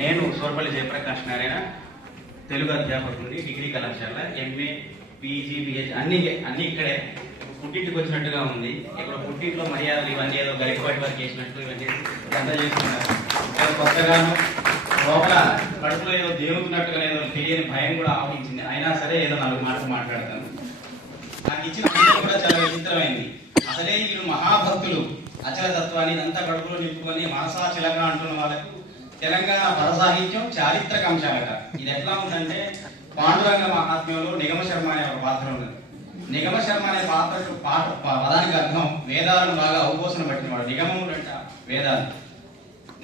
నేను సోర్పల్లి జయప్రకాష్ నారాయణ, తెలుగు అధ్యాపకుడిని, డిగ్రీ కళాశాల, MA, PG, pH అన్ని ఇక్కడే. పుట్టింటికి వచ్చినట్టుగా ఉంది. ఇక్కడ పుట్టింట్లో మర్యాదలు ఇవన్నీ ఏదో గరికపాటి వారికి చేసినట్టు ఇవన్నీ అంతా చేస్తున్నారు. కొత్తగాను లోపల కడుపులో ఏదో దేవుతున్నట్టుగా ఏదో తెలియని భయం కూడా ఆవహించింది. అయినా సరే ఏదో 4 మాటలు మాట్లాడతాను. నాకు ఇచ్చిన అందరూ కూడా చాలా విచిత్రమైంది. అసలే వీళ్ళు మహాభక్తులు, అచల తత్వాన్ని ఇదంతా కడుపులో నింపుకొని మనసా చిలక అంటున్న వాళ్ళకు తెలంగాణ పద సాహిత్యం చారిత్రక అంశాలట. ఇది ఎట్లా ఉందంటే, పాండురంగ మహాత్మ్యంలో నిగమ శర్మ అనే ఒక పాత్ర ఉన్నది. నిగమ శర్మ అనే పదానికి అర్థం వేదాలను బాగా అవపోసన పట్టినవాడు. నిగమములు అంట వేదాలు.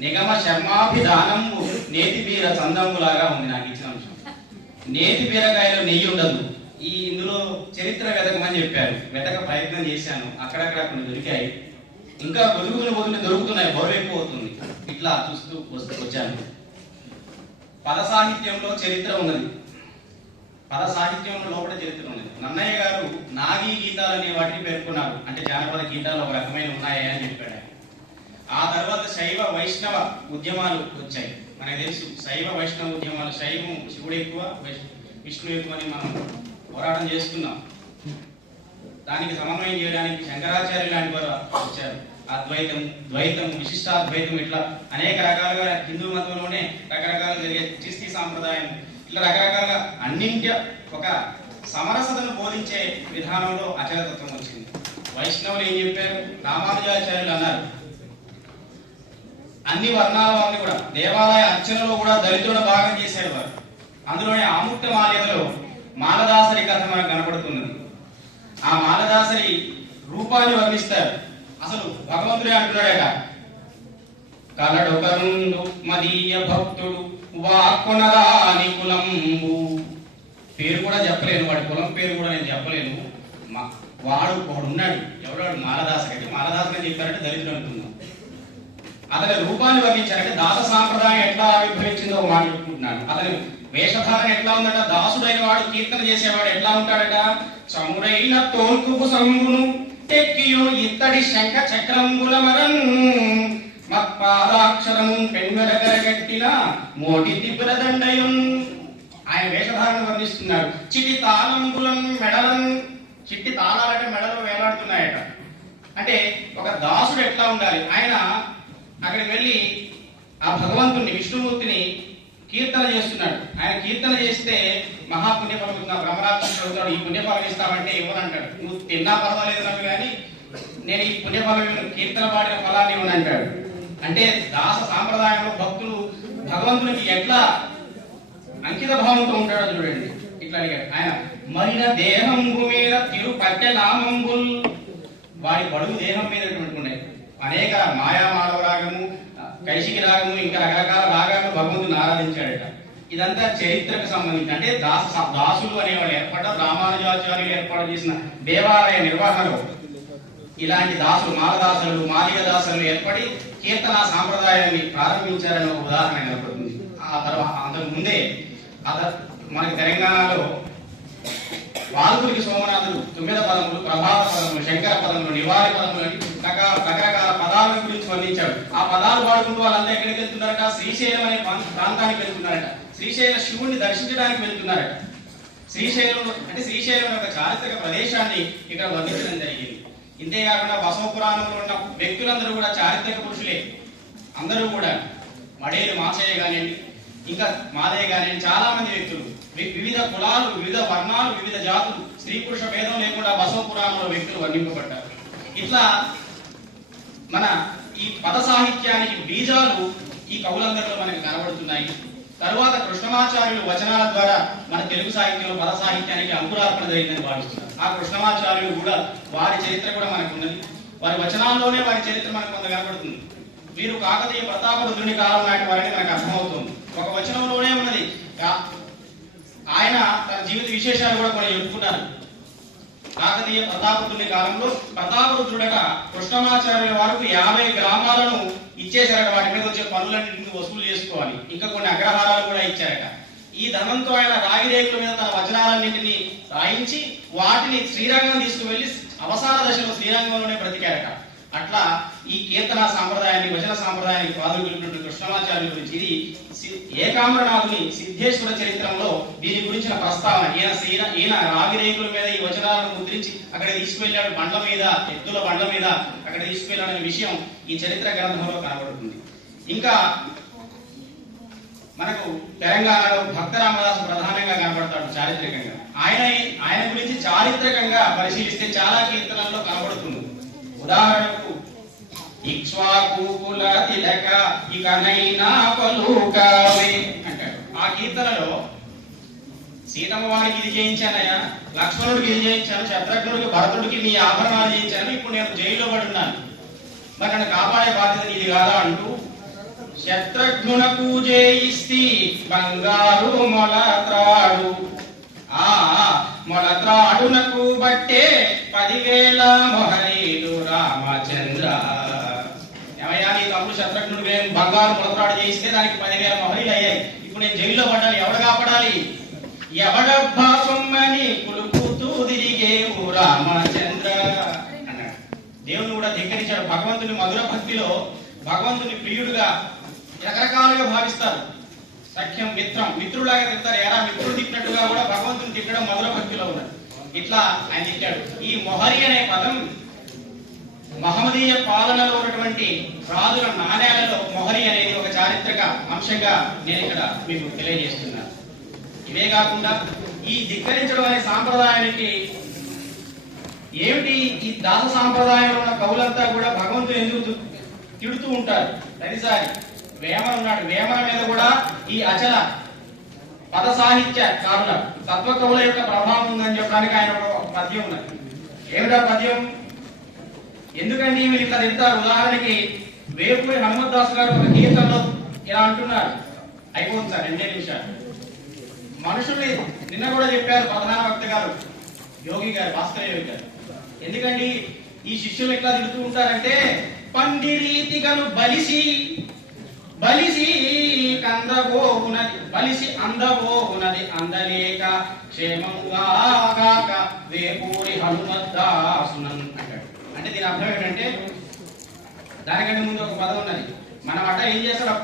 నిగమ శర్మాభిధానము నేతి బీర చందములాగా ఉంది నాకు ఇచ్చిన అంశం. నేతి బీరకాయలో నెయ్యి ఉండదు. ఇందులో చరిత్ర వెతకమని చెప్పారు. వెతక ప్రయత్నం చేశాను. అక్కడక్కడ కొన్ని దొరికాయి. ఇంకా బొదుగులు దొరుకుతున్నాయి. బరువు ఎక్కువ అవుతుంది. ఇట్లా చూస్తూ వచ్చాను. పద సాహిత్యంలో చరిత్ర ఉన్నది. పద సాహిత్యంలో లోపల చరిత్ర ఉన్నది. నన్నయ్య గారు నాగీ గీతాలు అనే వాటిని పేర్కొన్నారు. అంటే జానపద గీతాలు ఒక రకమైన ఉన్నాయా అని చెప్పాడు. ఆ తర్వాత శైవ వైష్ణవ ఉద్యమాలు వచ్చాయి. మనకు తెలుసు శైవ వైష్ణవ ఉద్యమాలు. శైవం శివుడు ఎక్కువ, విష్ణువు ఎక్కువ అని మనం పోరాటం చేస్తున్నాం. దానికి సమన్వయం చేయడానికి శంకరాచార్య లాంటి వారు వచ్చారు. అద్వైతం, ద్వైతం, విశిష్టాద్వైతం, ఇట్లా అనేక రకాలుగా హిందూ మతంలోనే రకరకాల జరిగే చిస్తీ సాంప్రదాయం, ఇట్లా రకరకాలుగా అన్నింటి ఒక సమరసతను బోధించే విధానంలో అచలతత్వం వచ్చింది. వైష్ణవులు ఏం చెప్పారు? రామానుజాచార్యులు అన్నారు, అన్ని వర్ణాల వారిని కూడా దేవాలయ అర్చనలో కూడా దళితులను భాగం చేశారు వారు. అందులోనే ఆముక్త మాల్యదలో మాలదాసరి కథ మనకు కనపడుతున్నది. ఆ మాలదాసరి రూపాన్ని వర్ణిస్తారు. అసలు భగవంతుడే అంటున్నాడట, కలడొకరుండు మదీయ భక్తుడు వాక్కునరాని కులంబు. పేరు కూడా చెప్పలేను, వాడి కులం పేరు కూడా నేను చెప్పలేను. వాడు ఒకడున్నాడు. ఎవడాడు? మాలదాసరి. అంటే మాలదాసరి అని చెప్పారంటే దళితుడు అనుకుందాం. అతని రూపాన్ని వర్ణించారంటే దాస సాంప్రదాయం ఎట్లా ఆవిర్భవించిందో మాట చెప్పుకుంటున్నాను. అతని వేషధారణ ఎట్లా ఉందట? దాసుడైన వాడు కీర్తన చేసేవాడు ఎట్లా ఉంటాడట? చమురైన తోల్కుపు సంగును ఎక్కియో ఇత్తడి శంఖ చక్రంబుల మరన్ మత్పాదాక్షరము పెన్వెరగరగట్టిన మోటి దిబ్బరదండయున్. ఆయన వేషధారణ వర్ణిస్తున్నాడు. చిటి తాళంబులం మెడలం. చిట్టి తాళాలంటే మెడలో వేలాడుతున్నాయట. అంటే ఒక దాసుడు ఎట్లా ఉండాలి? ఆయన అక్కడికి వెళ్ళి ఆ భగవంతుని, విష్ణుమూర్తిని కీర్తన చేస్తున్నాడు. ఆయన కీర్తన చేస్తే మహాపుణ్యఫలం అవుతున్నా. బ్రహ్మరాక్షసుడు అవుతాడు. ఈ పుణ్యఫలం ఇస్తామంటే ఇవ్వనంటాడు. నువ్వు తిన్నా పర్వాలేదు నాకు, కానీ నేను ఈ పుణ్యఫలం కీర్తన పాడిన ఫలాన్ని ఇవ్వను అంటాడు. అంటే దాస సాంప్రదాయంలో భక్తులు భగవంతునికి ఎట్లా అంకిత భావంతో ఉంటాడో చూడండి. ఇట్లా అడిగాడు ఆయన. మరిన దేహంబు మీద తిరు పట్టె నామంబుల్. వాడి బడుగు దేహం మీద పెట్టుకున్నాయి. అనేక మాయామాధవ రాగము, కైశికి రాగము, ఇంకా రకరకాల రాగాలను భగవంతుని ఆరాధించాడట. ఇదంతా చరిత్రకు సంబంధించి. అంటే దాసులు అనేవాళ్ళు ఏర్పడ్డారు. రామానుజాచార్యులు ఏర్పాటు చేసిన దేవాలయ నిర్వహణలో ఇలాంటి దాసులు, మాలదాసులు, మాలిక దాసులు ఏర్పడి కీర్తన సాంప్రదాయాన్ని ప్రారంభించారని ఒక ఉదాహరణ కనపడుతుంది. ఆ తర్వాత అంతకు ముందే మనకి తెలంగాణలో వాల్మీకి సోమనాథుడు 9 పదములు, ప్రభాత పదములు, శంకర పదములు, నివారి పదములు అని రకరకాల పదాల గురించి వర్ణించాడు. ఆ పదాలు పాడుకుంటూ వాళ్ళంతా ఎక్కడికి వెళ్తున్నారట? శ్రీశైలం అనే ప్రాంతానికి వెళ్తున్నారట. శ్రీశైల శివుణ్ణి దర్శించడానికి వెళ్తున్నారట. శ్రీశైలంలో అంటే శ్రీశైలం యొక్క చారిత్రక ప్రదేశాన్ని ఇక్కడ వర్ణించడం జరిగింది. ఇంతేకాకుండా బసవ పురాణంలో ఉన్న వ్యక్తులందరూ కూడా చారిత్రక పురుషులే. అందరూ కూడా మడేరు మాచయ్య కానివ్వండి, ఇంకా మాదయ్య కానివ్వండి, చాలా మంది వ్యక్తులు, వివిధ కులాలు, వివిధ వర్ణాలు, వివిధ జాతులు, స్త్రీ పురుష భేదం లేకుండా బసవ పురాణంలో వ్యక్తులు వర్ణింపబడ్డారు. ఇట్లా మన ఈ పద సాహిత్యానికి బీజాలు ఈ కవులందరిలో మనకు కనబడుతున్నాయి. తరువాత కృష్ణమాచార్యులు వచనాల ద్వారా మన తెలుగు సాహిత్యంలో పద సాహిత్యానికి అంకురార్పణ జరిగిందని భావిస్తున్నారు. ఆ కృష్ణమాచార్యులు కూడా వారి చరిత్ర కూడా మనకు ఉన్నది. వారి వచనాల్లోనే వారి చరిత్ర మనకు కొంత కనబడుతుంది. వీరు కాకతీయ ప్రతాపరుద్రుని కాలం నాటి వారిని మనకు అర్థమవుతుంది. ఒక వచనంలోనే ఉన్నది. ఆయన తన జీవిత విశేషాలు కూడా కొన్ని చెప్పుకున్నారు. కాకతీయ ప్రతాపరుద్రుని కాలంలో ప్రతాపరుద్రుడట కృష్ణమాచార్యుల వారికి 50 గ్రామాలను ఇచ్చేశారట. వాటి మీద వచ్చే పనులన్నింటినీ వసూలు చేసుకోవాలి. ఇంకా కొన్ని అగ్రహారాలు కూడా ఇచ్చారట. ఈ ధనంతో ఆయన రాగి రేకుల మీద తన వచనాలన్నింటినీ రాయించి వాటిని శ్రీరంగం తీసుకువెళ్లి అవసాన దశలో శ్రీరంగంలోనే బ్రతికారట. అట్లా ఈ కీర్తన సాంప్రదాయాన్ని వచన సాంప్రదాయానికి పాదుకున్నటువంటి కృష్ణమాచార్యుల గురించి ఇది ఏకాంబరనాథుని సిద్ధేశ్వర చరిత్రలో దీని గురించిన ప్రస్తావన. ఈయన రాగిరేకుల మీద ఈ వచనాలను ముద్రించి అక్కడ తీసుకువెళ్ళాడు, బండ్ల మీద, ఎత్తుల బండ్ల మీద అక్కడ తీసుకువెళ్ళాడనే విషయం ఈ చరిత్ర గ్రంథంలో కనబడుతుంది. ఇంకా మనకు తెలంగాణలో భక్త రామదాసు ప్రధానంగా కనబడతాడు చారిత్రకంగా. ఆయన గురించి చారిత్రకంగా పరిశీలిస్తే చాలా కీర్తనల్లో కనబడుతుంది. ఉదాహరణకు ఇక్ష్వాకు కుల తిలక ఇకనైనా పలుకావే అంటాడు. ఆ కీర్తనలో సీతమ్మ వారికి ఇది చేయించానయ్యా, లక్ష్మణుడికి ఇది చేయించాను, శత్రుఘ్నుడికి భరతుడికి నీ ఆభరణాలు చేయించాను, ఇప్పుడు నేను జైల్లో పడి ఉన్నాను, మరి నన్ను కాపాడే బాధ్యత నీది కాదా అంటూ శత్రుఘ్నునకు జయిస్తి బంగారు మొలత్రాడు, ఆ మొలత్రాడునకు బట్టే 10,000 మొహరీలు రామచంద్ర. ఏమయ్యా, నీ తమ్ముడు శత్రుఘ్నుడు బంగారు మొలత్రాడు చేయిస్తే దానికి 10,000 మొహరీలు అయ్యాయి, ఇప్పుడు నేను జైల్లో పడ్డాను, ఎవడు కాపాడాలి? ఎవడబ్బా సొమ్మని కులుకుతూ తిరిగేవు రామచంద్ర అన్నాడు. దేవుని కూడా ధిక్కరించాడు. భగవంతుని మధుర భక్తిలో భగవంతుని ప్రియుడుగా రకరకాలుగా భావిస్తారు. సఖ్యం, మిత్రం, మిత్రులాగా తింటారు. ఎరా మిత్రుడు తిట్టినట్టుగా కూడా భగవంతుని తిట్టడం మధుర భక్తిలో ఉన్నది. ఇట్లా ఆయన తిట్టాడు. ఈ మొహరి అనే పదం మహమ్మదీయ పాలనలో ఉన్నటువంటి రాజుల నాణ్యాలలో మొహరి అనేది ఒక చారిత్రక అంశంగా నేను ఇక్కడ మీకు తెలియజేస్తున్నాను. ఇవే కాకుండా ఈ ధిక్కరించడం అనే సాంప్రదాయానికి ఏమిటి, ఈ దాస సాంప్రదాయంలో ఉన్న కవులంతా కూడా భగవంతుని ఎందుకు తిడుతూ ఉంటారు. ప్రతిసారి వేమన ఉన్నాడు, వేమన మీద కూడా ఈ అచల పద సాహిత్య కారుల తత్వ కవుల యొక్క ప్రభావం ఉందని చెప్పడానికి ఆయన ఒక పద్యం ఉన్నది. ఏమిటా పద్యం? ఎందుకండి వీళ్ళు ఇట్లా తింటారు? ఉదాహరణకి వేపూరి హనుమద్దాస్ గారు ఒక కీర్తనలో ఇలా అంటున్నారు. అయిపోతుంది సార్, 2 నిమిషాలు. మనుషుల్ని నిన్న కూడా చెప్పారు ప్రధాన వక్త గారు, యోగి గారు, భాస్కర యోగి గారు. ఎందుకండి ఈ శిష్యులు ఎట్లా తిడుతూ ఉంటారంటే, పండిరీతిగను బలిసి బలిసి కందబోవునది, బలిసి అందబోవునది, అందలేక క్షేమముగా కాక వేపూరి హనుమద్దాసునన్ అంటాడు. అంటే దీని అర్థం ఏంటంటే, దానికంటే ముందు ఒక పదం ఉన్నది. మనం అట ఏం చేస్తాడు,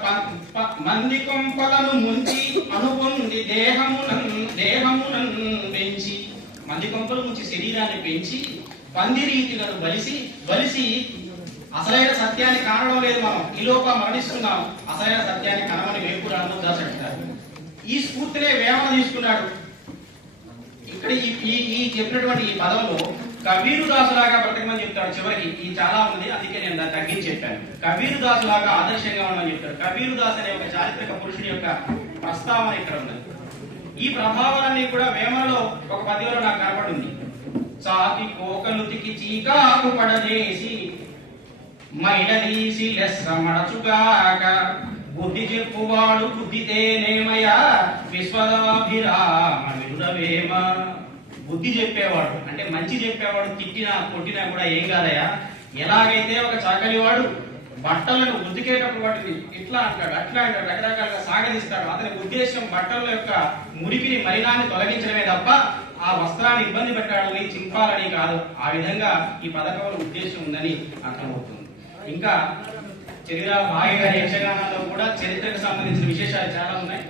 మంది కొంపలను ముంచి అనుపొంది దేహమునన్ పెంచి, మంది కొంపలు ముంచి శరీరాన్ని పెంచి, పందిరీతిగను బలిసి అసలైన సత్యాన్ని కానడం లేదు, మనం ఈ లోపల మరణిస్తున్నాం, అసలైన సత్యాన్ని కనమని వేపూరి హనుమద్దాస్ అంటారు. ఈ స్ఫూర్తినే వేమన తీసుకున్నాడు. ఇక్కడ ఈ చెప్పినటువంటి ఈ పదంలో కబీరుదాసులాగా బ్రతకమని చెప్తాడు చివరికి. ఈ చాలా ఉంది, అందుకే నేను దాన్ని తగ్గించి చెప్పాను. కబీరుదాసులాగా ఆదర్శంగా ఉండమని చెప్తాడు. కబీరుదాస్ అనే ఒక చారిత్రక పురుషుడి యొక్క ప్రస్తావన ఇక్కడ ఉన్నది. ఈ ప్రభావాలన్నీ కూడా వేమనలో ఒక పద్యంలో నాకు కనపడింది. చాకి కోకలుతికి చీకాకు పడదేసి మైడదీసి లెస్స మడచుగాక, బుద్ధి చెప్పువాడు బుద్ధితేనేమయ విశ్వదాభిరామ వినుడవేమ. బుద్ధి చెప్పేవాడు అంటే మంచి చెప్పేవాడు తిట్టినా కొట్టినా కూడా ఏం కాదయా. ఎలాగైతే ఒక చాకలివాడు బట్టలను ఉతికేటప్పుడు వాటిని ఇట్లా అంటాడు, అట్లా అంటాడు, రకరకాలుగా సాగదీస్తాడు. అతని ఉద్దేశం బట్టల యొక్క మురికిని, మలినాన్ని తొలగించడమే తప్ప ఆ వస్త్రాన్ని ఇబ్బంది పెట్టాలని, చింపాలని కాదు. ఆ విధంగా ఈ పథకంలో ఉద్దేశం ఉందని అర్థమవుతుంది. ఇంకా చెరిరా భాగ్య గారి యక్షగానంలో కూడా చరిత్రకు సంబంధించిన విశేషాలు చాలా ఉన్నాయి.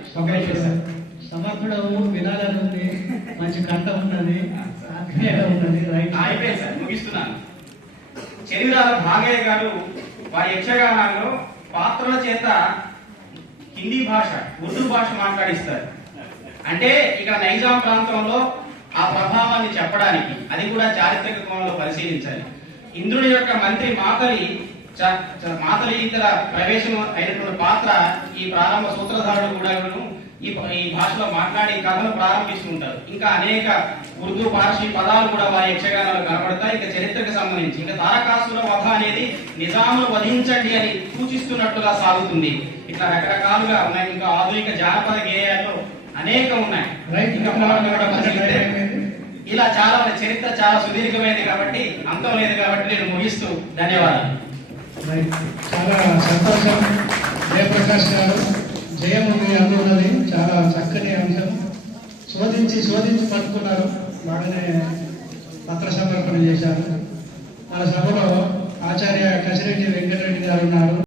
సమర్థుడు వినాలని ఉంది, మంచి కంఠం ఉన్నది, అయిపోయింది సార్, ముగిస్తున్నాను. చెరిరాల భాగయ్య గారు వారి యక్షగానాల్లో పాత్రల చేత హిందీ భాష, ఉర్దూ భాష మాట్లాడిస్తారు. అంటే ఇక్కడ నైజాం ప్రాంతంలో ఆ ప్రభావాన్ని చెప్పడానికి, అది కూడా చారిత్రక కోణంలో పరిశీలించాలి. ఇంద్రుడి యొక్క మంత్రి మాతలి ఇతర ప్రవేశం అయినటువంటి పాత్ర ఈ ప్రారంభ సూత్రధారుడు కూడా ఈ భాషలో మాట్లాడి కథను ప్రారంభిస్తుంటారు. ఇంకా అనేక ఉర్దూ పార్సీ పదాలు కూడా వారి యక్షగానాలు కనబడతాయి. ఇంకా చరిత్రకు సంబంధించి ఇంకా తారకాసుర వధ అనేది నిజామును వధించండి అని సూచిస్తున్నట్టుగా సాగుతుంది. ఇట్లా రకరకాలుగా ఉన్నాయి. ఇంకా ఆధునిక జానపద గేయాలు అనేకం ఉన్నాయి. ఇలా చాలా చరిత్ర చాలా సుదీర్ఘమైనది కాబట్టి అంతం లేదు కాబట్టి నేను ముగిస్తూ ధన్యవాదాలు. చాలా సంతోషం. జయప్రకాష్ గారు జయముంది అందున్నది, చాలా చక్కని అంశం. శోధించి పట్టుకున్నారు, బాగానే పత్ర సమర్పణ చేశారు. మన సభలో ఆచార్య కసిరెడ్డి వెంకటరెడ్డి గారు ఉన్నారు.